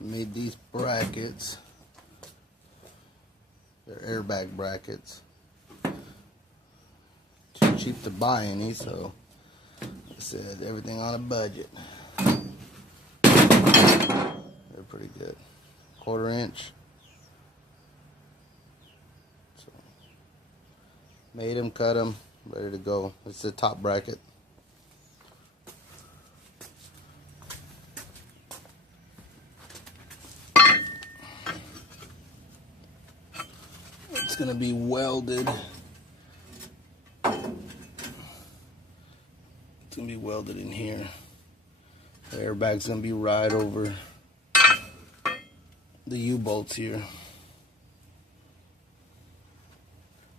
Made these brackets. They're airbag brackets. Too cheap to buy any, so I said everything on a budget. They're pretty good. 1/4 inch. So, made them, cut them, ready to go. It's the top bracket. It's gonna be welded. It's gonna be welded in here. The airbag's gonna be right over the U-bolts here.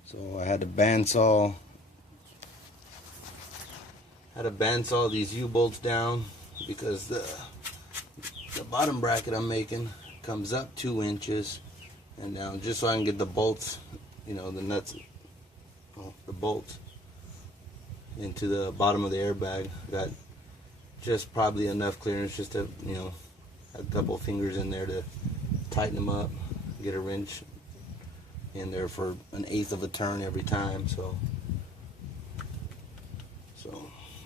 So I had to bandsaw. These U-bolts down because the bottom bracket I'm making comes up 2 inches and down, just so I can get the bolts, you know, the nuts, the bolts into the bottom of the airbag. I got just probably enough clearance just to, you know, a couple fingers in there to tighten them up, get a wrench in there for 1/8 of a turn every time. So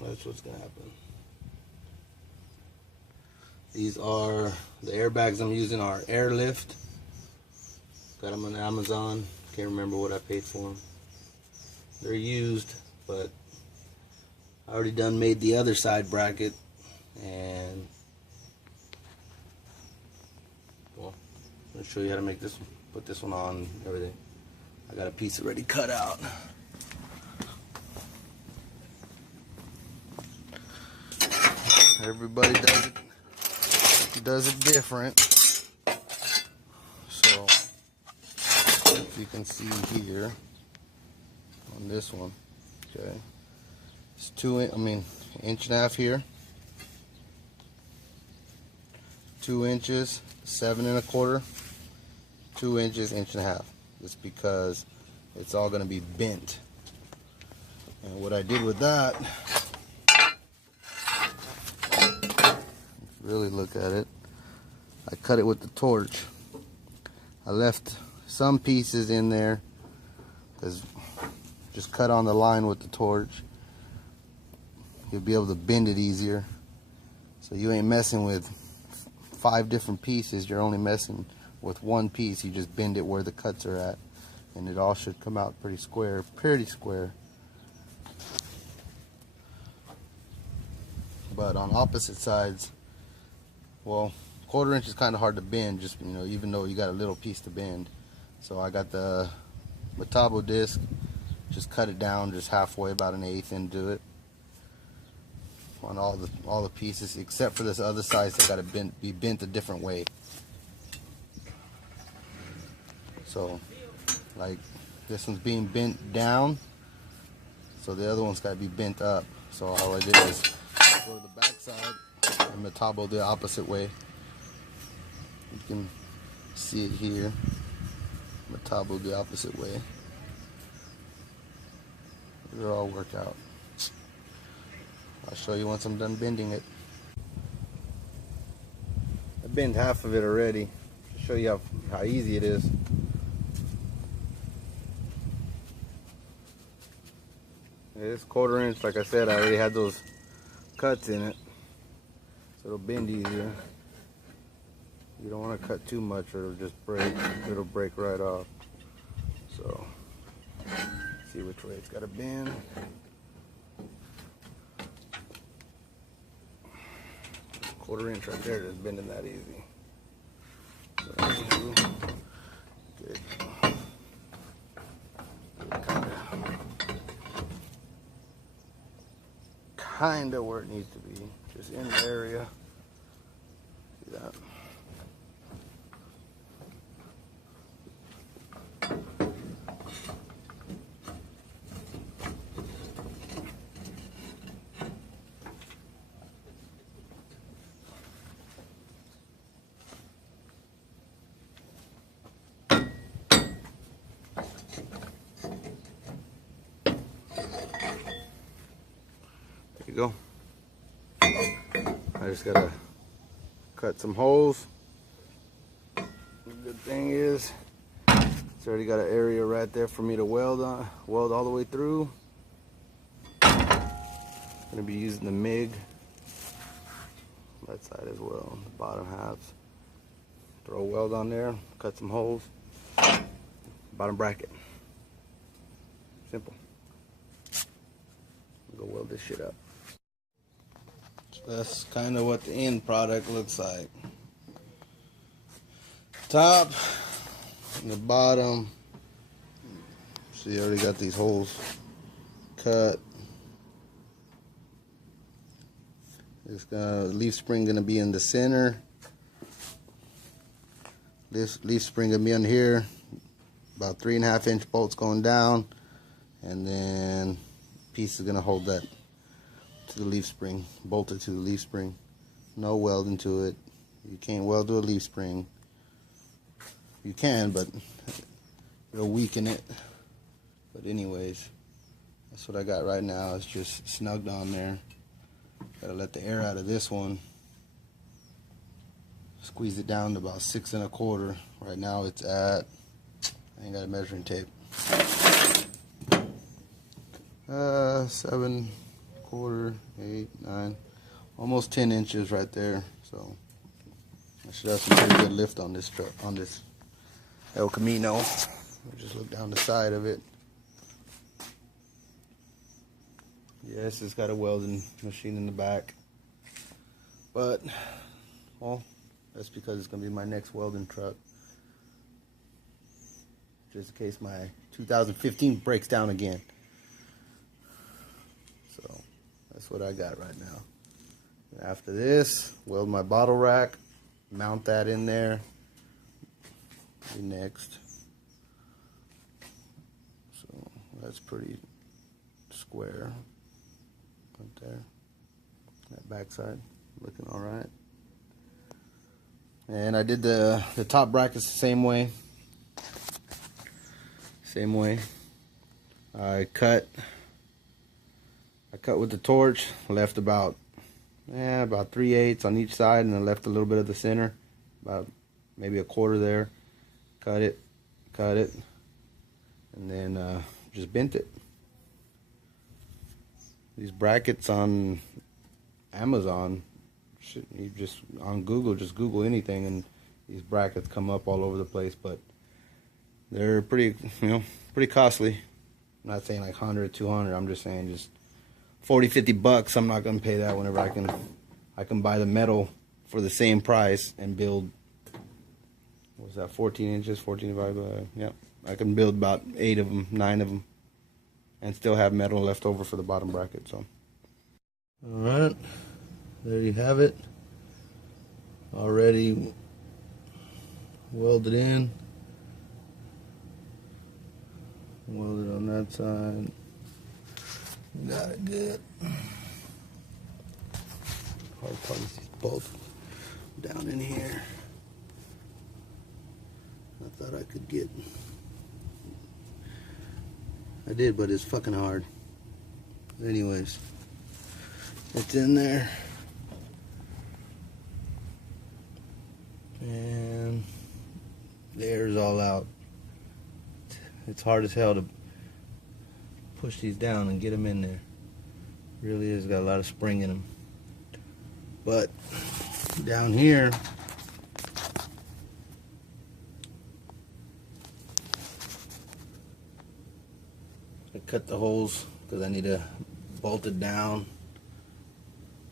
that's what's gonna happen. These are the airbags I'm using are Airlift. Got them on Amazon. Can't remember what I paid for them. They're used, but I already done made the other side bracket, and well, I'm gonna show you how to make this one. Put this one on, everything. I got a piece already cut out. Everybody does it different. So if you can see here on this one, okay, it's 1.5 here, 2 inches, 7 1/4, 2 inches, 1.5 inches. It's because it's all going to be bent. And what I did with that, really look at it, I cut it with the torch. I left some pieces in there because just cut on the line with the torch. You'll be able to bend it easier. So you ain't messing with 5 different pieces, you're only messing with one piece. You just bend it where the cuts are at, and it all should come out pretty square. But on opposite sides, well, 1/4 inch is kind of hard to bend, just, you know, even though you got a little piece to bend. So I got the Metabo disc, just cut it down just halfway, about 1/8 into it, on all the pieces, except for this other side that got to be bent a different way. So, like, this one's being bent down, so the other one's got to be bent up. So all I did is go to the back side and Metabo the opposite way. You can see it here. Metabo the opposite way. It'll all work out. I'll show you once I'm done bending it. I bent half of it already to show you how easy it is. It's 1/4 inch, like I said, I already had those cuts in it, so it'll bend easier. You don't want to cut too much or it'll just break. It'll break right off. So, see which way it's got to bend. It's 1/4 inch right there, just bending that easy. So, good. Kind of where it needs to be, just in the area. See that? There you go. I just gotta cut some holes Good thing is it's already got an area right there for me to weld all the way through. Gonna be using the MIG that side as well, the bottom halves. Throw a weld on there, cut some holes, bottom bracket. Simple. Go weld this shit up. So that's kind of what the end product looks like. Top and the bottom. See, I already got these holes cut. This leaf spring gonna be in the center. This leaf spring gonna be on here. About 3.5 inch bolts going down, and then piece is gonna hold that to the leaf spring, bolted to the leaf spring. No welding to it. You can't weld to a leaf spring. You can, but it'll weaken it. But anyways, that's what I got right now. It's just snugged on there. Gotta let the air out of this one. Squeeze it down to about 6 1/4. Right now it's at, I ain't got a measuring tape. 7 1/4, 8, 9, almost 10 inches right there. So I should have some pretty good lift on this truck, on this El Camino. Just look down the side of it. Yes, it's got a welding machine in the back, but well, that's because it's gonna be my next welding truck, just in case my 2015 breaks down again. So that's what I got right now. After this, weld my bottle rack, mount that in there. Next, so that's pretty square right there. That backside looking all right. And I did the top brackets the same way. I cut with the torch, left about 3/8 on each side, and then left a little bit of the center, about maybe 1/4 there. Cut it, and then just bent it. These brackets on Amazon, you just on Google, just Google anything, and these brackets come up all over the place. But they're pretty, pretty costly. I'm not saying like 100, 200. I'm just saying just 40, 50 bucks. I'm not gonna pay that whenever I can buy the metal for the same price and build. What was that, 14 inches, 14 divided by, yeah. I can build about 8 of them, 9 of them, and still have metal left over for the bottom bracket. So, all right, there you have it. Already welded in. Welded on that side. Got it good. Hard part is these bolts down in here. I thought I could get. I did, but it's fucking hard. Anyways, it's in there. And the air's all out. It's hard as hell to push these down and get them in there. Really is, got a lot of spring in them. But down here, I cut the holes because I need to bolt it down.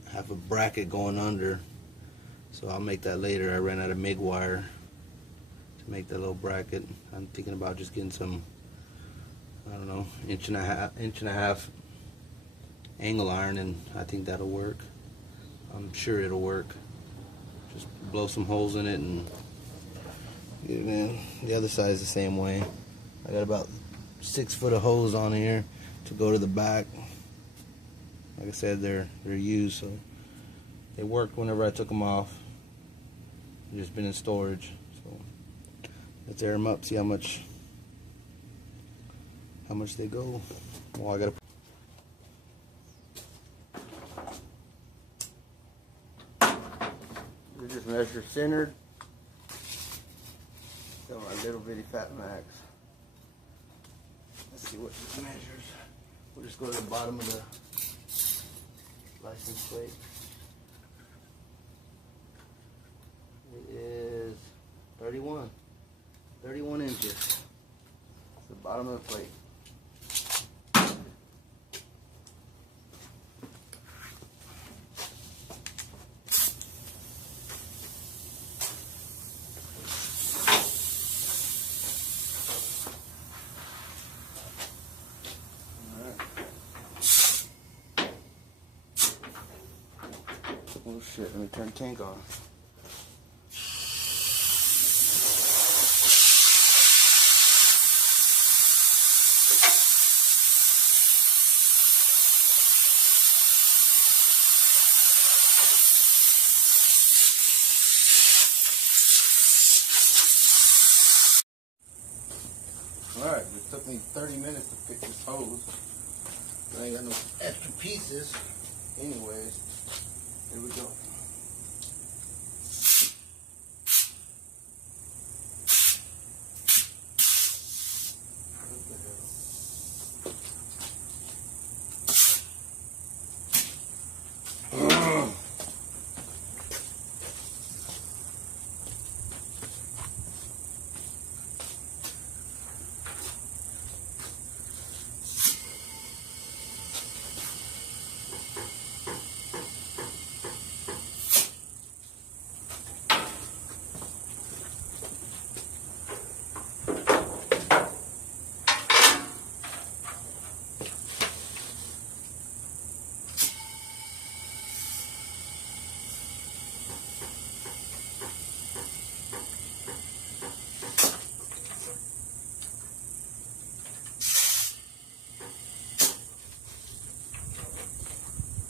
I have a bracket going under, so I'll make that later. I ran out of MIG wire to make that little bracket. I'm thinking about just getting some, I don't know, inch and a half angle iron, and I think that'll work. I'm sure it'll work. Just blow some holes in it and get it in. The other side is the same way. I got about 6 foot of hose on here to go to the back. Like I said, they're used, so they worked whenever I took them off. They've just been in storage. So let's air them up, see how much they go. Well, I gotta. We just measure centered. So my little bitty Fat Max. Let's see what this measures. We'll just go to the bottom of the license plate. It is 31 inches. It's the bottom of the plate. Oh shit, let me turn the tank on. Alright, it took me 30 minutes to fix this hose. I ain't got no extra pieces. Anyways, here we go.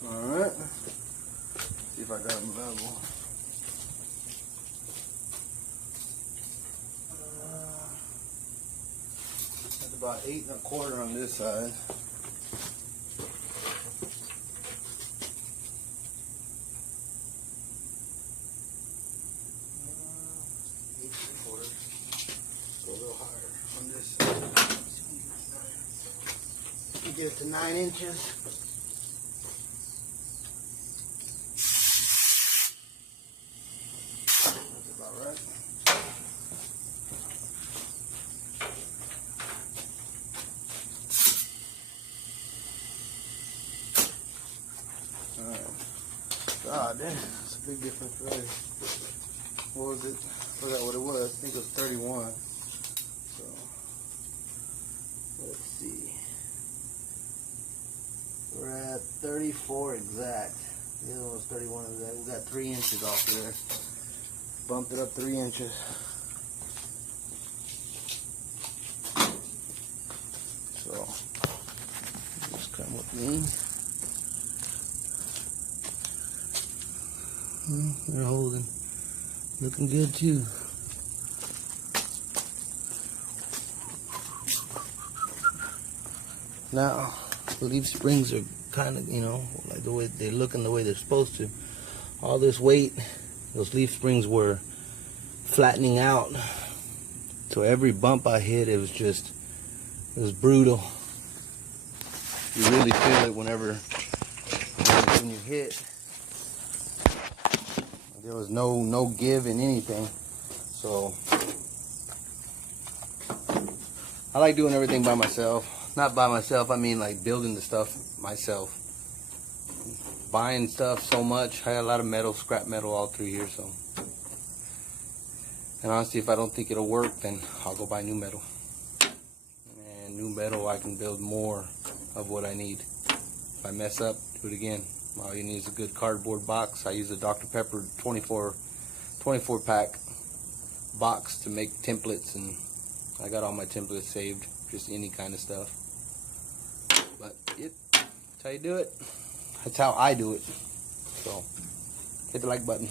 Alright, see if I got them level. That's about 8 1/4 on this side. Go a little higher on this side. Get it to 9 inches. God damn, that's a big difference already. What was it? I forgot what it was. I think it was 31. So, let's see. We're at 34 exact. The other one was 31 exact. We got 3 inches off there. Bumped it up 3 inches. So, just come with me. They're holding. Looking good too. Now, the leaf springs are kind of, like the way they're looking the way they're supposed to. All this weight, those leaf springs were flattening out. So every bump I hit, it was brutal. You really feel it when you hit. There was no give in anything. So I like doing everything by myself. Not by myself, I mean like building the stuff myself. Buying stuff so much. I got a lot of metal, scrap metal all through here, so. And honestly, if I don't think it'll work, then I'll go buy new metal. And new metal, I can build more of what I need. If I mess up, do it again. All you need is a good cardboard box. I use a Dr. Pepper 24 pack box to make templates, and I got all my templates saved, just any kind of stuff. But that's how you do it. That's how I do it. So hit the like button.